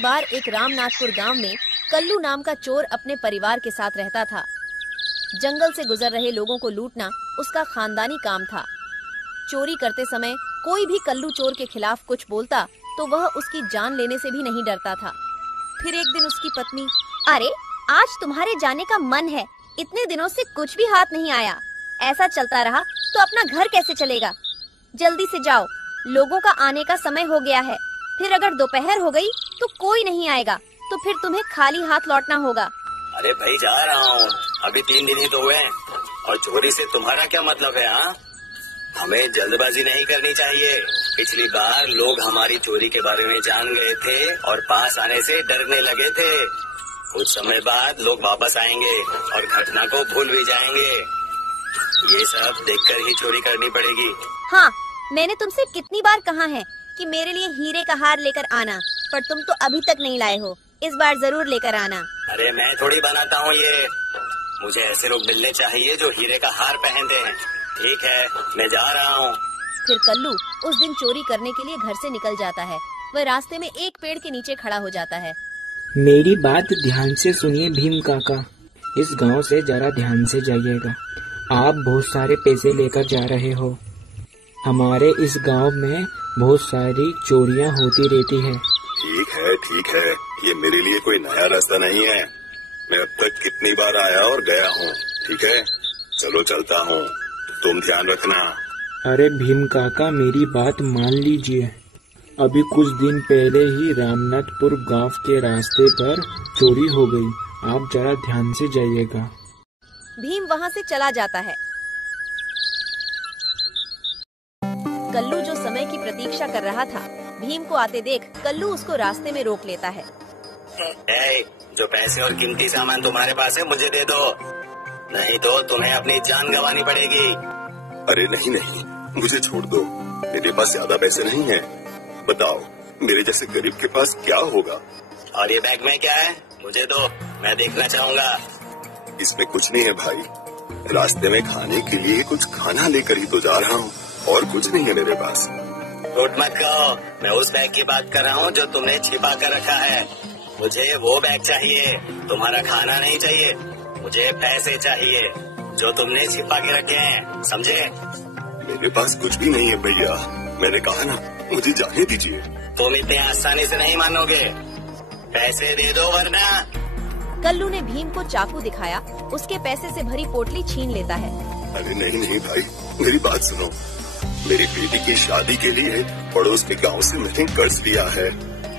एक बार एक रामनाथपुर गांव में कल्लू नाम का चोर अपने परिवार के साथ रहता था। जंगल से गुजर रहे लोगों को लूटना उसका खानदानी काम था। चोरी करते समय कोई भी कल्लू चोर के खिलाफ कुछ बोलता तो वह उसकी जान लेने से भी नहीं डरता था। फिर एक दिन उसकी पत्नी, अरे आज तुम्हारे जाने का मन है, इतने दिनों से कुछ भी हाथ नहीं आया। ऐसा चलता रहा तो अपना घर कैसे चलेगा? जल्दी से जाओ, लोगों का आने का समय हो गया है। फिर अगर दोपहर हो गई तो कोई नहीं आएगा, तो फिर तुम्हें खाली हाथ लौटना होगा। अरे भाई जा रहा हूँ, अभी 3 दिन ही तो हुए और चोरी से तुम्हारा क्या मतलब है? हाँ, हमें जल्दबाजी नहीं करनी चाहिए। पिछली बार लोग हमारी चोरी के बारे में जान गए थे और पास आने से डरने लगे थे। कुछ समय बाद लोग वापस आएंगे और घटना को भूल भी जाएंगे। ये सब देखकर ही चोरी करनी पड़ेगी। हाँ, मैंने तुमसे कितनी बार कहा है कि मेरे लिए हीरे का हार लेकर आना, पर तुम तो अभी तक नहीं लाए हो। इस बार जरूर लेकर आना। अरे मैं थोड़ी बनाता हूँ ये, मुझे ऐसे लोग मिलने चाहिए जो हीरे का हार पहनते हैं। ठीक है, मैं जा रहा हूँ। फिर कल्लू उस दिन चोरी करने के लिए घर से निकल जाता है। वह रास्ते में एक पेड़ के नीचे खड़ा हो जाता है। मेरी बात ध्यान से सुनिए भीम काका, इस गांव से जरा ध्यान से जाइएगा। आप बहुत सारे पैसे लेकर जा रहे हो। हमारे इस गांव में बहुत सारी चोरियां होती रहती है। ठीक है, ये मेरे लिए कोई नया रास्ता नहीं है। मैं अब तक कितनी बार आया और गया हूँ। ठीक है, चलो चलता हूँ, तुम ध्यान रखना। अरे भीम काका, मेरी बात मान लीजिए। अभी कुछ दिन पहले ही रामनाथपुर गांव के रास्ते पर चोरी हो गई। आप जरा ध्यान से जाइएगा। भीम वहाँ से चला जाता है। कल्लू जो समय की प्रतीक्षा कर रहा था, भीम को आते देख कल्लू उसको रास्ते में रोक लेता है। जो पैसे और कीमती सामान तुम्हारे पास है मुझे दे दो, नहीं तो तुम्हें अपनी जान गंवानी पड़ेगी। अरे नहीं, मुझे छोड़ दो, मेरे पास ज्यादा पैसे नहीं है। बताओ, मेरे जैसे गरीब के पास क्या होगा? और ये बैग में क्या है? मुझे दो, मैं देखना चाहूँगा। इसमें कुछ नहीं है भाई, रास्ते में खाने के लिए कुछ खाना लेकर ही तो जा रहा हूँ, और कुछ नहीं है मेरे पास। झूठ मत कहो, मैं उस बैग की बात कर रहा हूँ जो तुमने छिपा कर रखा है। मुझे वो बैग चाहिए, तुम्हारा खाना नहीं चाहिए। मुझे पैसे चाहिए जो तुमने छिपा के रखे हैं, समझे? मेरे पास कुछ भी नहीं है भैया, मैंने कहा ना, मुझे जाने दीजिए। तुम इतने आसानी से नहीं मानोगे, पैसे दे दो वरना। कल्लू ने भीम को चाकू दिखाया, उसके पैसे से भरी पोटली छीन लेता है। अरे नहीं भाई, मेरी बात सुनो। मेरी बेटी की शादी के लिए पड़ोस के गांव से मैंने कर्ज लिया है।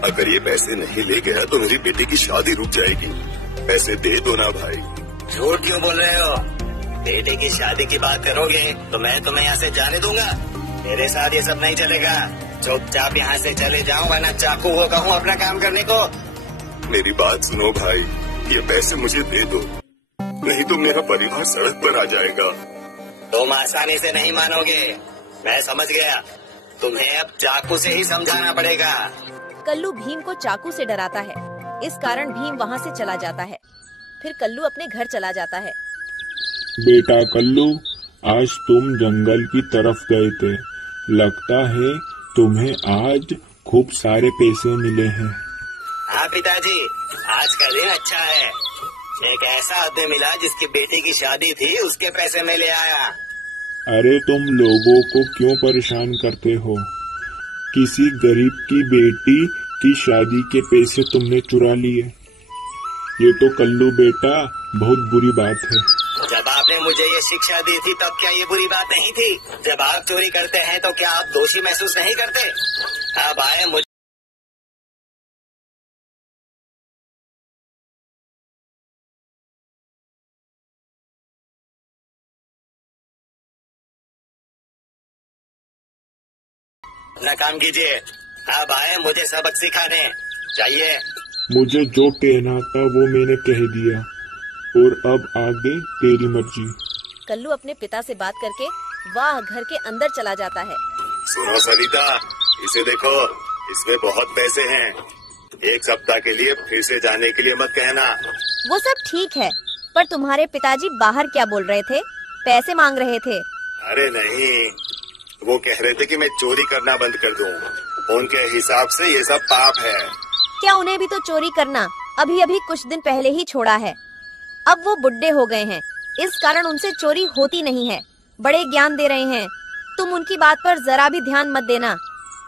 अगर ये पैसे नहीं ले गया तो मेरी बेटी की शादी रुक जाएगी। पैसे दे दो ना भाई। झूठ क्यों बोल रहे हो? बेटे की शादी की बात करोगे तो मैं तुम्हें यहाँ से जाने दूंगा। मेरे साथ ये सब नहीं चलेगा। चुपचाप यहाँ से चले जाओ, वरना चाकू को कहूँ अपना काम करने को। मेरी बात सुनो भाई, ये पैसे मुझे दे दो, नहीं तो मेरा परिवार सड़क पर आ जाएगा। तुम आसानी से नहीं मानोगे, मैं समझ गया। तुम्हें अब चाकू से ही समझाना पड़ेगा। कल्लू भीम को चाकू से डराता है, इस कारण भीम वहाँ से चला जाता है। फिर कल्लू अपने घर चला जाता है। बेटा कल्लू, आज तुम जंगल की तरफ गए थे, लगता है तुम्हें आज खूब सारे पैसे मिले हैं। हाँ पिताजी, आज का दिन अच्छा है। एक ऐसा आदमी मिला जिसकी बेटी की शादी थी, उसके पैसे में ले आया। अरे तुम लोगों को क्यों परेशान करते हो? किसी गरीब की बेटी की शादी के पैसे तुमने चुरा लिए। ये तो कल्लू बेटा बहुत बुरी बात है। जब आपने मुझे ये शिक्षा दी थी तब क्या ये बुरी बात नहीं थी? जब आप चोरी करते हैं तो क्या आप दोषी महसूस नहीं करते? अब आए मुझे अपना काम कीजिए। अब आए मुझे सबक सिखाने, चाहिए। मुझे जो कहना था वो मैंने कह दिया, और अब आगे तेरी मर्जी। कल्लू अपने पिता से बात करके वह घर के अंदर चला जाता है। सुनो सरिता, इसे देखो, इसमें बहुत पैसे हैं। 1 सप्ताह के लिए फिर से जाने के लिए मत कहना। वो सब ठीक है, पर तुम्हारे पिताजी बाहर क्या बोल रहे थे? पैसे मांग रहे थे। अरे नहीं, वो कह रहे थे कि मैं चोरी करना बंद कर दूं। उनके हिसाब से ये सब पाप है। क्या उन्हें भी तो चोरी करना अभी अभी कुछ दिन पहले ही छोड़ा है। अब वो बुढ़े हो गए हैं, इस कारण उनसे चोरी होती नहीं है। बड़े ज्ञान दे रहे हैं, तुम उनकी बात पर जरा भी ध्यान मत देना।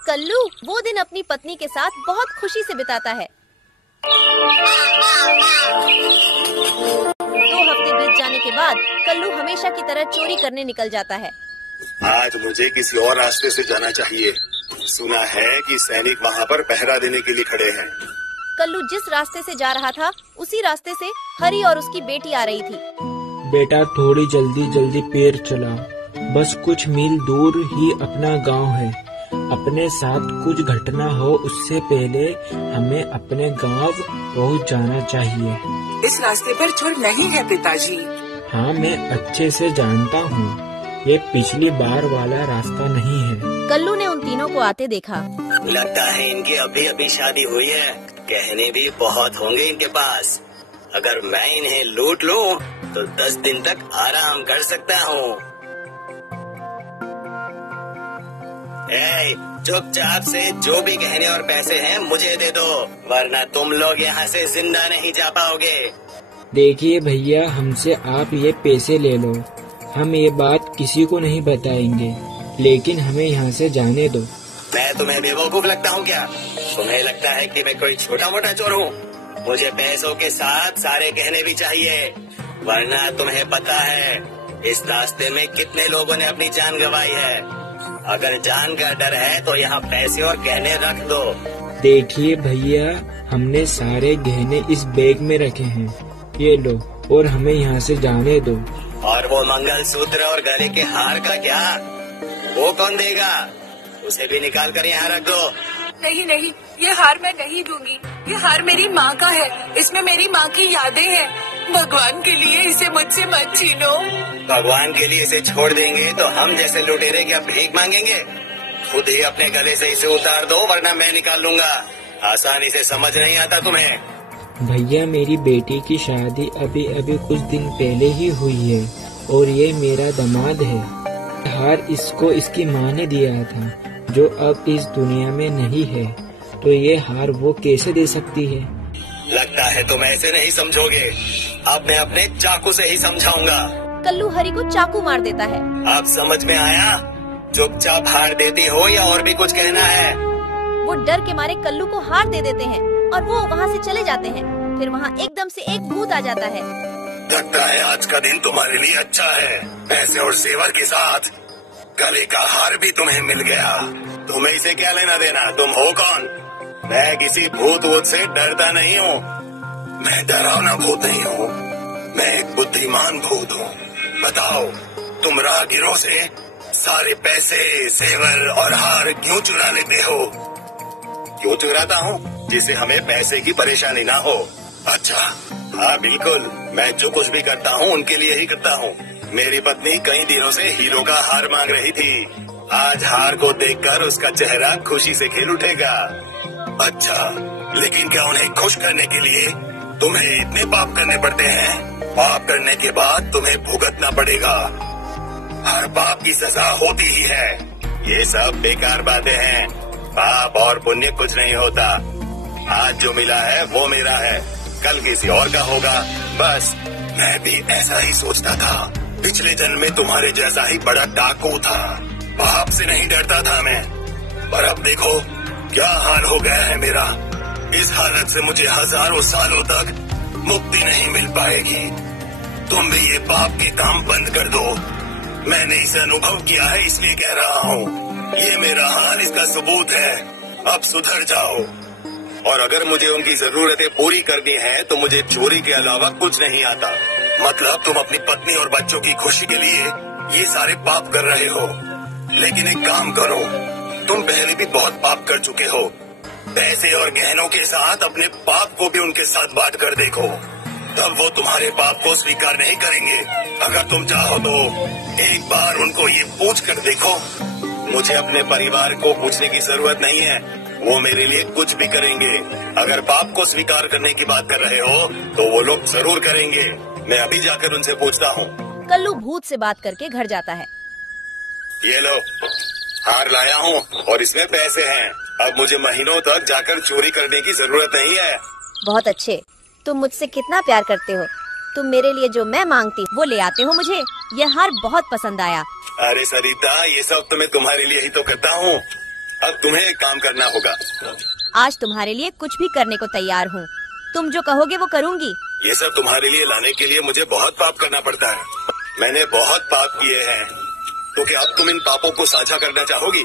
कल्लू वो दिन अपनी पत्नी के साथ बहुत खुशी से बिताता है। 2 हफ्ते बीत जाने के बाद कल्लू हमेशा की तरह चोरी करने निकल जाता है। आज मुझे किसी और रास्ते से जाना चाहिए। सुना है कि सैनिक वहाँ पर पहरा देने के लिए खड़े हैं। कल्लू जिस रास्ते से जा रहा था उसी रास्ते से हरी और उसकी बेटी आ रही थी। बेटा थोड़ी जल्दी जल्दी पैर चला, बस कुछ मील दूर ही अपना गांव है। अपने साथ कुछ घटना हो उससे पहले हमें अपने गांव पहुंच जाना चाहिए। इस रास्ते पर चोर नहीं है पिताजी। हाँ मैं अच्छे से जानता हूँ, ये पिछली बार वाला रास्ता नहीं है। कल्लू ने उन तीनों को आते देखा। लगता है इनकी अभी अभी शादी हुई है, गहने भी बहुत होंगे इनके पास। अगर मैं इन्हें लूट लूं तो 10 दिन तक आराम कर सकता हूँ। चुपचाप से जो भी गहने और पैसे हैं मुझे दे दो, वरना तुम लोग यहाँ से जिंदा नहीं जा पाओगे। देखिए भैया, हमसे आप ये पैसे ले लो, हम ये बात किसी को नहीं बताएंगे, लेकिन हमें यहाँ से जाने दो। मैं तुम्हें बेवकूफ लगता हूँ क्या? तुम्हें लगता है कि मैं कोई छोटा मोटा चोर हूँ? मुझे पैसों के साथ सारे गहने भी चाहिए, वरना तुम्हें पता है इस रास्ते में कितने लोगों ने अपनी जान गंवाई है। अगर जान का डर है तो यहाँ पैसे और गहने रख दो। देखिए भैया, हमने सारे गहने इस बैग में रखे हैं, ये लो, और हमें यहाँ से जाने दो। और वो मंगलसूत्र और गले के हार का क्या? वो कौन देगा? उसे भी निकाल कर यहाँ रख दो। नहीं नहीं, ये हार मैं नहीं दूंगी। ये हार मेरी माँ का है, इसमें मेरी माँ की यादें हैं। भगवान के लिए इसे मुझसे मत छीनो। भगवान के लिए इसे छोड़ देंगे तो हम जैसे लुटेरे क्या भीख मांगेंगे? खुद ही अपने गले से इसे उतार दो, वरना मैं निकाल लूंगा। आसानी से समझ नहीं आता तुम्हें? भैया मेरी बेटी की शादी अभी अभी कुछ दिन पहले ही हुई है, और ये मेरा दामाद है। हार इसको इसकी माँ ने दिया था, जो अब इस दुनिया में नहीं है, तो ये हार वो कैसे दे सकती है? लगता है तुम ऐसे नहीं समझोगे। अब मैं अपने चाकू से ही समझाऊंगा। कल्लू हरी को चाकू मार देता है। अब समझ में आया? चुपचाप हार देती हो या और भी कुछ कहना है? वो डर के मारे कल्लू को हार दे देते हैं और वो वहाँ से चले जाते हैं। फिर वहाँ एकदम से एक भूत आ जाता है। लगता है आज का दिन तुम्हारे लिए अच्छा है। पैसे और जेवर के साथ गले का हार भी तुम्हें मिल गया। तुम्हें इसे क्या लेना देना? तुम हो कौन? मैं किसी भूत वूत से डरता नहीं हूँ। मैं डरावना भूत नहीं हूँ, मैं एक बुद्धिमान भूत हूँ। बताओ, तुम राहगीरों से सारे पैसे, जेवर और हार क्यों चुरा लेते हो? क्यों चुराता हूँ? जिससे हमें पैसे की परेशानी ना हो। अच्छा, हाँ बिल्कुल, मैं जो कुछ भी करता हूँ उनके लिए ही करता हूँ। मेरी पत्नी कई दिनों से हीरो का हार मांग रही थी। आज हार को देखकर उसका चेहरा खुशी से खिल उठेगा। अच्छा, लेकिन क्या उन्हें खुश करने के लिए तुम्हें इतने पाप करने पड़ते हैं? पाप करने के बाद तुम्हें भुगतना पड़ेगा। हर पाप की सजा होती ही है। ये सब बेकार बातें हैं। पाप और पुण्य कुछ नहीं होता। आज जो मिला है वो मेरा है, कल किसी और का होगा। बस मैं भी ऐसा ही सोचता था। पिछले जन्म में तुम्हारे जैसा ही बड़ा डाकू था। पाप से नहीं डरता था मैं, पर अब देखो क्या हाल हो गया है मेरा। इस हालत से मुझे हजारों सालों तक मुक्ति नहीं मिल पाएगी। तुम भी ये पाप के काम बंद कर दो। मैंने इसे अनुभव किया है इसलिए कह रहा हूँ। ये मेरा हाल इसका सबूत है। अब सुधर जाओ। और अगर मुझे उनकी जरूरतें पूरी करनी है तो मुझे चोरी के अलावा कुछ नहीं आता। मतलब तुम अपनी पत्नी और बच्चों की खुशी के लिए ये सारे पाप कर रहे हो। लेकिन एक काम करो, तुम पहले भी बहुत पाप कर चुके हो। पैसे और गहनों के साथ अपने पाप को भी उनके साथ बांट कर देखो, तब वो तुम्हारे पाप को स्वीकार नहीं करेंगे। अगर तुम चाहो तो एक बार उनको ये पूछ कर देखो। मुझे अपने परिवार को पूछने की जरूरत नहीं है, वो मेरे लिए कुछ भी करेंगे। अगर पाप को स्वीकार करने की बात कर रहे हो तो वो लोग जरूर करेंगे। मैं अभी जाकर उनसे पूछता हूँ। कल्लू भूत से बात करके घर जाता है। ये लो, हार लाया हूँ और इसमें पैसे हैं। अब मुझे महीनों तक जाकर चोरी करने की जरूरत नहीं है। बहुत अच्छे, तुम मुझसे कितना प्यार करते हो। तुम मेरे लिए जो मैं मांगती वो ले आते हो। मुझे यह हार बहुत पसंद आया। अरे सरिता, ये सब तो मैं तुम्हारे लिए ही तो करता हूँ। अब तुम्हें एक काम करना होगा। आज तुम्हारे लिए कुछ भी करने को तैयार हूँ। तुम जो कहोगे वो करूँगी। ये सब तुम्हारे लिए लाने के लिए मुझे बहुत पाप करना पड़ता है। मैंने बहुत पाप किए हैं, तो क्या अब तुम इन पापों को साझा करना चाहोगी?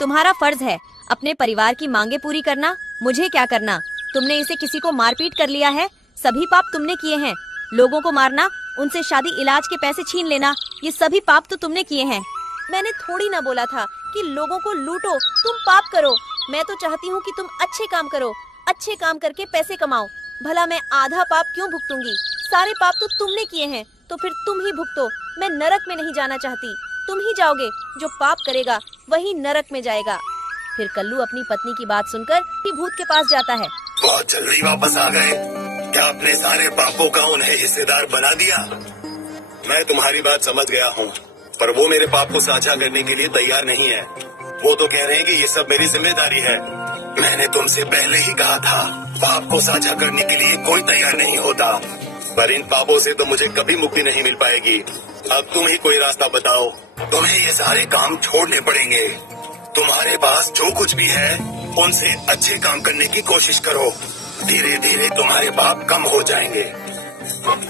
तुम्हारा फर्ज है अपने परिवार की मांगे पूरी करना। मुझे क्या करना? तुमने इसे किसी को मारपीट कर लिया है। सभी पाप तुमने किए हैं। लोगों को मारना, उनसे शादी इलाज के पैसे छीन लेना, ये सभी पाप तो तुमने किए हैं। मैंने थोड़ी ना बोला था कि लोगों को लूटो, तुम पाप करो। मैं तो चाहती हूँ कि तुम अच्छे काम करो, अच्छे काम करके पैसे कमाओ। भला मैं आधा पाप क्यों भुगतूंगी? सारे पाप तो तुमने किए हैं, तो फिर तुम ही भुगतो। मैं नरक में नहीं जाना चाहती, तुम ही जाओगे। जो पाप करेगा वही नरक में जाएगा। फिर कल्लू अपनी पत्नी की बात सुनकर ही भूत के पास जाता है। बहुत जल्दी वापस आ गए। क्या अपने सारे पापों का उन्हें हिस्सेदार बना दिया? मैं तुम्हारी बात समझ गया हूँ, पर वो मेरे पाप को साझा करने के लिए तैयार नहीं है। वो तो कह रहे हैं कि ये सब मेरी जिम्मेदारी है। मैंने तुमसे पहले ही कहा था, पाप को साझा करने के लिए कोई तैयार नहीं होता। पर इन पापों से तो मुझे कभी मुक्ति नहीं मिल पाएगी। अब तुम ही कोई रास्ता बताओ। तुम्हें ये सारे काम छोड़ने पड़ेंगे। तुम्हारे पास जो कुछ भी है उनसे अच्छे काम करने की कोशिश करो। धीरे धीरे तुम्हारे पाप कम हो जाएंगे।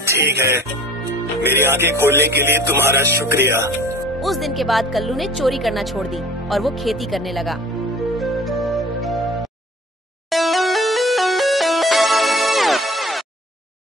ठीक है, मेरी आंखें खोलने के लिए तुम्हारा शुक्रिया। उस दिन के बाद कल्लू ने चोरी करना छोड़ दी और वो खेती करने लगा।